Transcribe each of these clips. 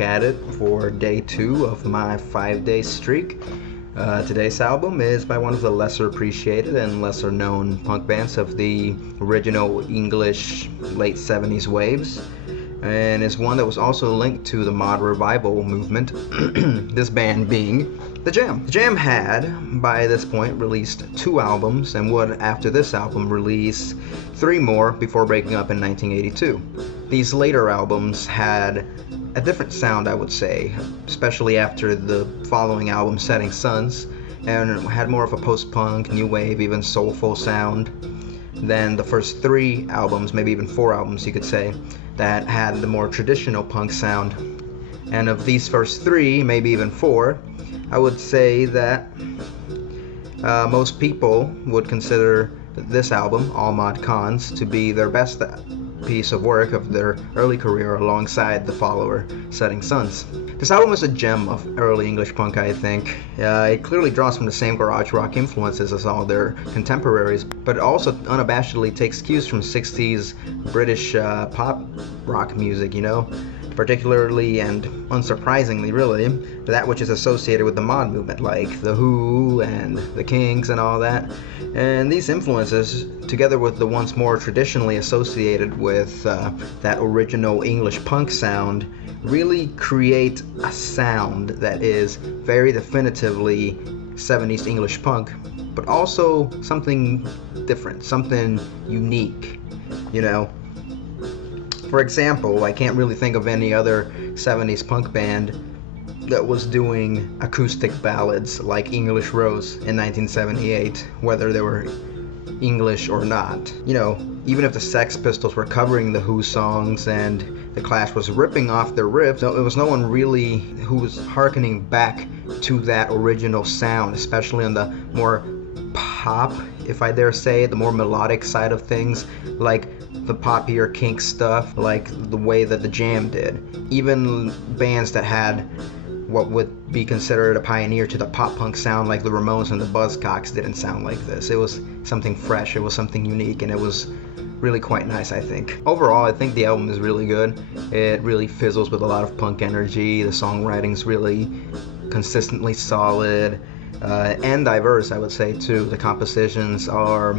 back at it for day 2 of my 5-day streak. Today's album is by one of the lesser appreciated and lesser known punk bands of the original English late 70s waves, and is one that was also linked to the mod revival movement, this band being The Jam. The Jam had, by this point, released 2 albums and would, after this album, release 3 more before breaking up in 1982. These later albums had a different sound, I would say, especially after the following album, Setting Suns, and had more of a post-punk, new wave, even soulful sound than the first 3 albums, maybe even 4 albums you could say, that had the more traditional punk sound. And of these first 3, maybe even 4, I would say that most people would consider this album, All Mod Cons, to be their best piece of work of their early career alongside the follower, Setting Suns. This album is a gem of early English punk, I think. It clearly draws from the same garage rock influences as all their contemporaries, but it also unabashedly takes cues from 60s British pop rock music, you know? Particularly and unsurprisingly, really, that which is associated with the mod movement, like The Who and The Kinks and all that. And these influences, together with the once more traditionally associated with that original English punk sound, really create a sound that is very definitively 70s English punk, but also something different, something unique, you know? For example, I can't really think of any other 70s punk band that was doing acoustic ballads like English Rose in 1978, whether they were English or not. You know, even if the Sex Pistols were covering the Who songs and the Clash was ripping off their riffs, it was no one really who was hearkening back to that original sound, especially on the more pop, if I dare say, the more melodic side of things, like the poppier Kink stuff, like the way that The Jam did. Even bands that had what would be considered a pioneer to the pop punk sound, like the Ramones and the Buzzcocks, didn't sound like this. It was something fresh, it was something unique, and it was really quite nice, I think. Overall, I think the album is really good. It really fizzles with a lot of punk energy. The songwriting's really consistently solid and diverse, I would say, too. The compositions are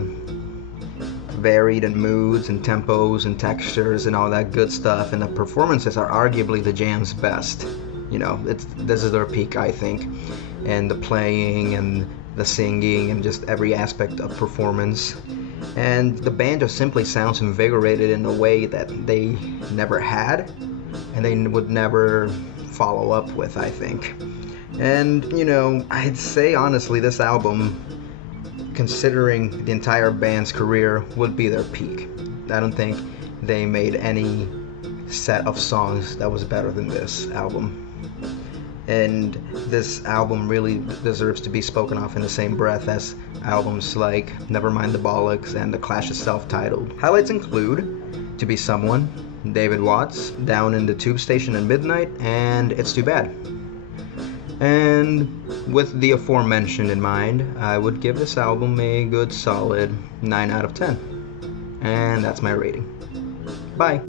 varied in moods and tempos and textures and all that good stuff, and the performances are arguably The Jam's best. You know, this is their peak, I think, and the playing and the singing and just every aspect of performance. And the band just simply sounds invigorated in a way that they never had and they would never follow up with, I think. And, you know, I'd say honestly this album, considering the entire band's career, would be their peak. I don't think they made any set of songs that was better than this album. And this album really deserves to be spoken of in the same breath as albums like Nevermind the Bollocks and The Clash's self-titled. Highlights include To Be Someone, David Watts, Down in the Tube Station at Midnight, and It's Too Bad. And with the aforementioned in mind, I would give this album a good solid 9 out of 10. And that's my rating. Bye!